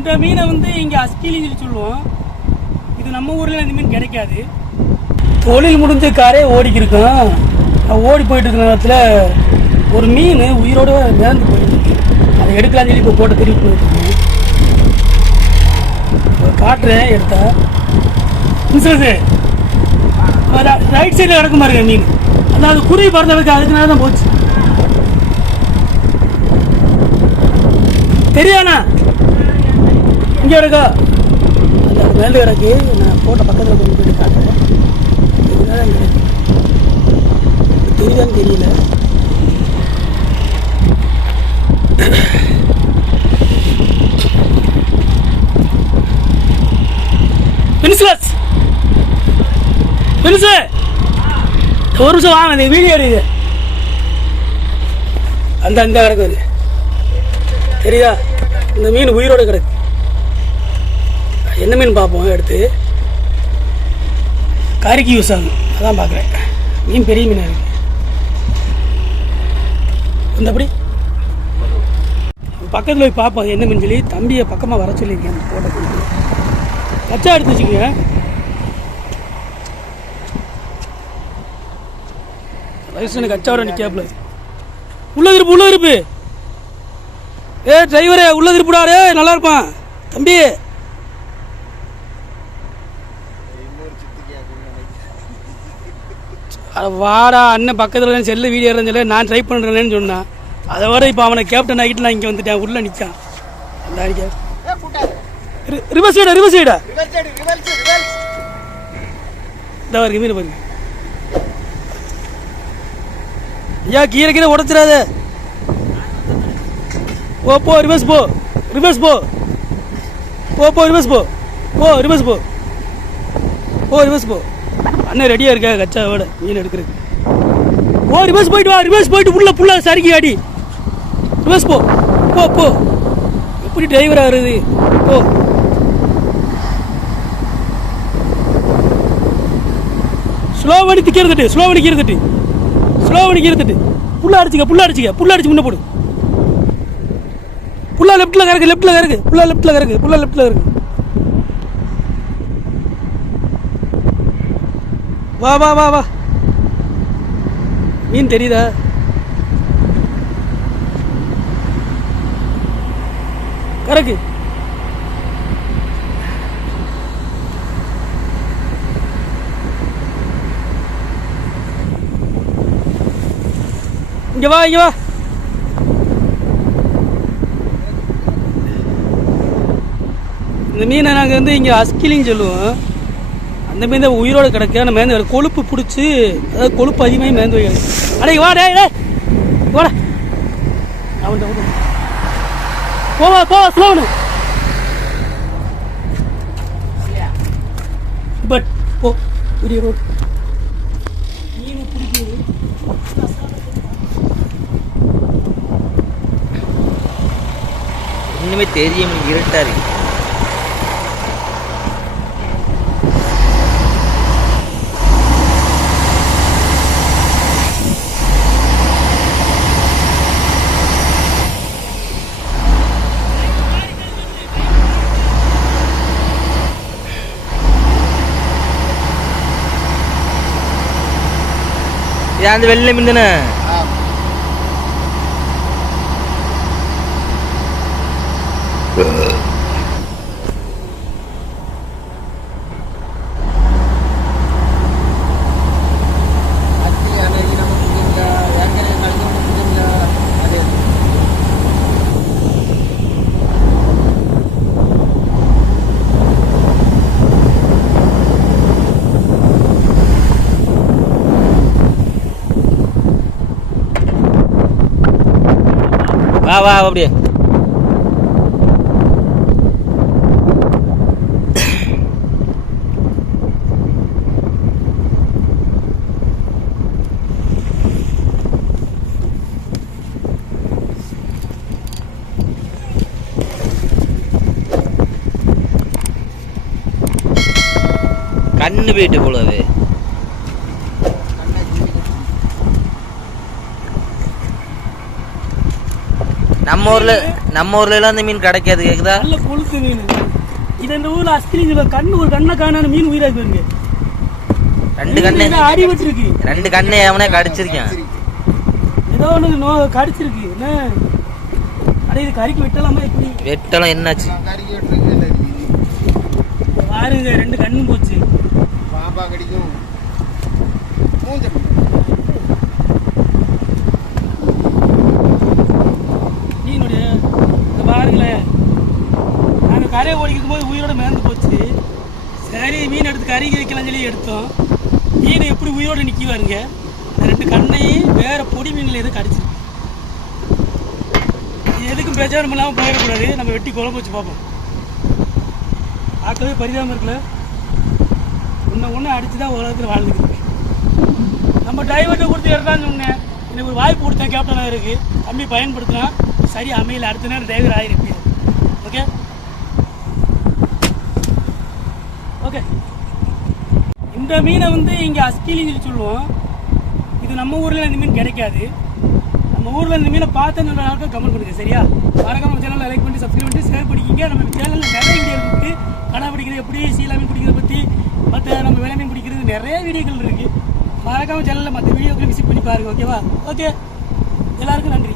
இந்த மீனை வந்து இங்கே அஸ்கிலின்னு சொல்லி சொல்லுவோம். இது நம்ம ஊரில் இந்த மீன் கிடைக்காது. தொழில் முடிஞ்ச காரே ஓடிக்கு இருக்கும் நான் ஓடி போயிட்டு இருக்கிற நேரத்தில் ஒரு மீன் உயிரோட மிதந்து போயிட்டு இருக்கு அதை எடுக்கலாம்னு சொல்லி இப்போ போட்டு திருப்பி போயிட்டு இருக்கேன் காட்டுறேன் எடுத்தா. ரைட் சைடில் கிடக்க பாருங்க மீன். அதாவது குருவி பறந்ததுக்கு அதுக்குனால தான் போச்சு. தெரியாண்ணா இங்கே இருக்கா அந்த மேலே கிடக்கு நான் போட்ட பக்கத்தில் கொண்டு போய் காட்டுறேன் இதுதான் அங்க தெரியுதான்னு தெரியல பிரின்சிலஸ் பிரின்சு ஒரு நிமிஷம் வாங்க இந்த வீடியோ எடுக்கு அந்த அந்த கிடக்கு தெரியுதா? இந்த மீன் உயிரோடு கிடக்கு. என்ன மீன் பார்ப்போம்? எடுத்து. கறிக்கு யூஸ் ஆகும். அதான் பார்க்குறேன். மீன் பெரிய மீனாக இருக்கு. வந்தபடி. பக்கத்தில் போய் பார்ப்போம் அது என்ன மீன் சொல்லி. தம்பியை பக்கமாக வர சொல்லியிருக்கேன் அந்த போட்டோ கச்சா எடுத்து வச்சுக்கோங்க. லைசன் கச்சாவோட நிற்காப்புல உள்ள திருப்பு உள்ள இருப்பு. ஏ டிரைவரே உள்ள இருப்புடா நல்லா இருப்பான். தம்பி. வாடா அண்ணன் பக்கத்தில் செல்லு வீடியோ சொல்லி நான் ட்ரை பண்ணுறேன்னு சொன்னான். அதை விட இப்போ அவனை கேப்டன் ஆகிட்டு நான் இங்கே வந்துட்டேன். உள்ளே நிற்கான் அந்த ரிவர்ஸ் சைடா ரிவர்ஸ் சைடா இந்த பாருங்க மீன் பாருங்க ஐயா கீரை கீரை உடச்சிடாத. போ போ ரிவர்ஸ் போ. ரிவர்ஸ் போ. போ போ ரிவர்ஸ் போ. போ ரிவர்ஸ் போ. போ ரிவர்ஸ் போ. அண்ணன் ரெடியாக இருக்கா? கச்சாவோட மீன் எடுக்கிறதுக்கு. ஓ ரிவர்ஸ் போயிட்டு வா ரிவர்ஸ் போயிட்டு உள்ள புள்ள சறுக்கி அடி ரிவர்ஸ் போ போ போ. எப்படி டிரைவர் ஆகுறது போ. ஸ்லோ பண்ணி திக்கிறதுட்டு ஸ்லோ பண்ணி கீழ்த்துட்டு ஸ்லோ பண்ணி கீழ்த்துட்டு புள்ள அடிச்சுக்க புள்ள அடிச்சுக்க புள்ள அடிச்சு முன்ன போடு. புள்ள லெஃப்ட்டில் கறக்கு லெஃப்ட்டில் கறக்கு புள்ள லெஃப்ட்டில் கறக்கு புள்ள லெஃப்ட்டில் கறக்கு. வா வா வா வா. மீன் தெரியுதா? கரக்கு இங்க வா இங்க வா. இந்த மீனை நாங்கள் வந்து இங்கே அஸ்கிலின்னு சொல்லுவோம். அந்த மீன் உயிரோடு உயிரோட கிடக்கு. அந்த மேந்து கொழுப்பு பிடிச்சி அதாவது கொழுப்பு அதிகமாக மேந்து வைக்கிறது அடே வாடே டே வாடா. அவன் போவா போவா ஸ்லோனு பட் போ வீடியோ ரோட் பிடிக்கிறது இன்னுமே தெரியும் இருட்டா இருக்கு. இது அந்த வெள்ளை மீன் வா வா அப்படியே. கண்ணு போயிட்டு போலவே. நம்ம ஊர்ல நம்ம ஊர்ல எல்லாம் இந்த மீன் கிடைக்காது கேக்குதா? நல்ல கொழுத்து மீன். இது இந்த ஊர்ல அஸ்திரி கண்ணு ஒரு கண்ணை காணான மீன் உயிராக்கு வருங்க ரெண்டு கண்ணு. அடிபட்டு இருக்கு ரெண்டு கண்ணு எவனே கடிச்சிருக்கான்? ஏதோ ஒண்ணு நோ கடிச்சிருக்கு. என்ன? அட இது கறிக்கு விட்டலாமா எப்படி? வெட்டலாம் என்னாச்சு? கறிக்கு வெட்டுறதுக்கு இல்லை பாருங்க ரெண்டு கண்ணும் போச்சு. பாப்பா கடிக்கும். மூஞ்ச மீனுடைய இந்த பாருங்களேன் நாங்கள் கரையை ஓடிக்கும் போது உயிரோட மிதந்து போச்சு சரி மீன் எடுத்து கறிக்கு வைக்கலாம் சொல்லி எடுத்தோம். மீன் எப்படி உயிரோட நிற்குவாருங்க ரெண்டு கண்ணையும் வேற பொடி மீனில் எதுவும் கடிச்சிருக்கு எதுக்கும் பிரச்சாரம் இல்லாமல் போயிடக்கூடாது. நம்ம வெட்டி குழம்பு வச்சு பார்ப்போம். பார்க்கவே பரிதாபம் இருக்குல்ல? ஒன்று ஒன்று அடிச்சு தான் உலகத்தில் வாழ்ந்துக்கிட்டு நம்ம டிரைவர்கிட்ட கொடுத்து எடுத்தான்னு சொன்னேன். எனக்கு ஒரு வாய்ப்பு கொடுத்தேன் கேப்டனாக இருக்கு தம்பி பயன்படுத்தினா சரி அமையல. அடுத்த நேரம் டிரைவர் ஆகிருக்கு ஓகே ஓகே இந்த மீனை வந்து இங்கே அஸ்கிலின்னு சொல்லி சொல்லுவோம். இது நம்ம ஊரில் இந்த மீன் கிடைக்காது. நம்ம ஊரில் இந்த மீனை பார்த்தேன்னு அளவுக்கு கமெண்ட் பண்ணுங்க சரியா? மறக்காம சேனலில் லைக் பண்ணி சப்ஸ்கிரைப் பண்ணி ஷேர் பண்ணிக்கிங்க. நம்ம சேனலில் நிறைய வீடியோ இருக்குது கடா பிடிக்கிறது எப்படி சீலா மீன் பிடிக்கிறத பற்றி மற்ற நம்ம வேலை மீன் பிடிக்கிறது நிறைய வீடியோக்கள் இருக்குது மறக்காம சேனலில் மற்ற வீடியோக்களை விசிட் பண்ணி பாருங்க ஓகேவா ஓகே எல்லாருக்கும் நன்றி.